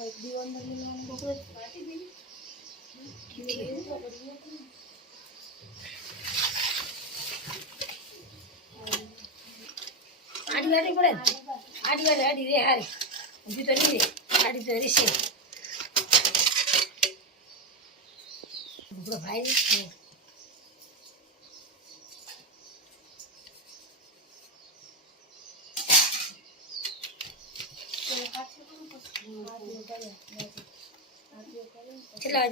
Like, do you want the long book? આડી વાડી પડે આડી વાડી આડી રે હારી હજી તો નહીં રે. આડી તો આપણો ભાઈ ને. કેટલા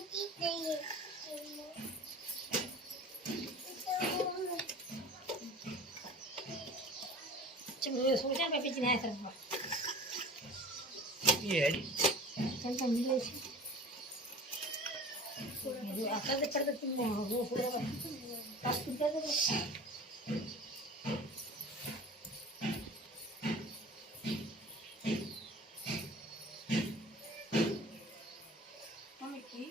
વાગે આઠ વાગે આવે? ચમ, એ સોચા કે પીછે ના કરવા ચાલ તો મિલે છે આટલા તો પડતા તું વો થોડા પાસ કુદા તો ઈ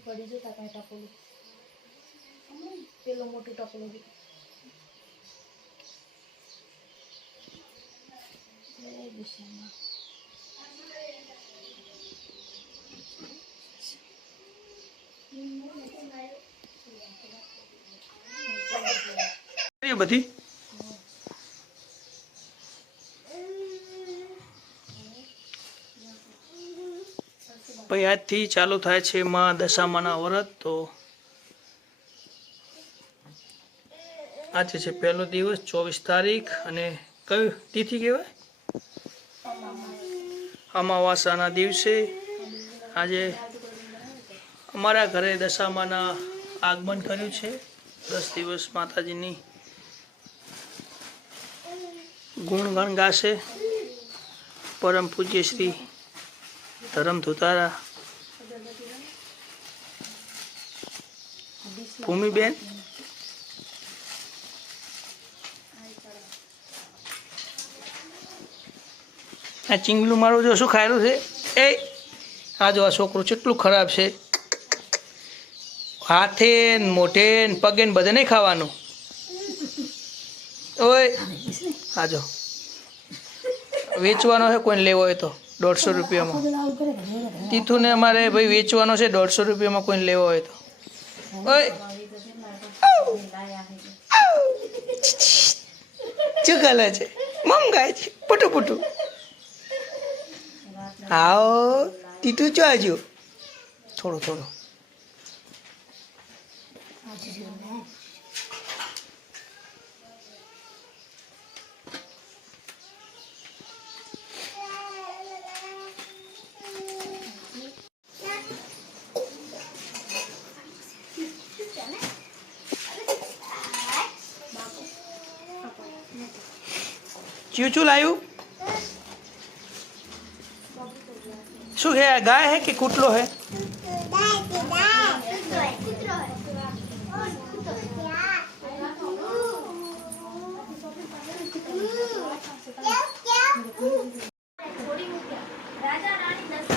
પડી જતા કાંઈ ટપોલું પેલો મોટો ટપોલો બી એ બધી? ભાઈ, આજથી ચાલુ થાય છે માં દશામાના વ્રત, તો આજે છે પહેલો દિવસ, ચોવીસ તારીખ, અને કયું તિથિ કહેવાય? અમાવાસાના દિવસે આજે અમારા ઘરે દશામાના આગમન કર્યું છે. દસ દિવસ માતાજીની ગુણગણ ગાશે. પરમ પૂજ્ય શ્રી ધરમ ધુતારા. ભૂમિબેન? આ ચીંગલું મારું જો શું ખાયેલું છે? એ, આ જો આ છોકરું કેટલું ખરાબ છે? હાથે ને મોઢે ને પગે ને બધે નહીં ખાવાનું. ઓય, આ જો. વેચવાનો છે, કોઈને લેવો હોય તો. દોઢસો રૂપિયામાં. તીથુને અમારે ભાઈ વેચવાનો છે દોઢસો રૂપિયામાં કોઈને લેવો હોય તો. ઓય. કરે છે? મમ ગાય છે. પુટુ પુટુ આવો. તીતું ચો આજુ? થોડું થોડું. ચૂ ચૂ લાવ્યું શું હે ગાય હે કે કૂટલો હે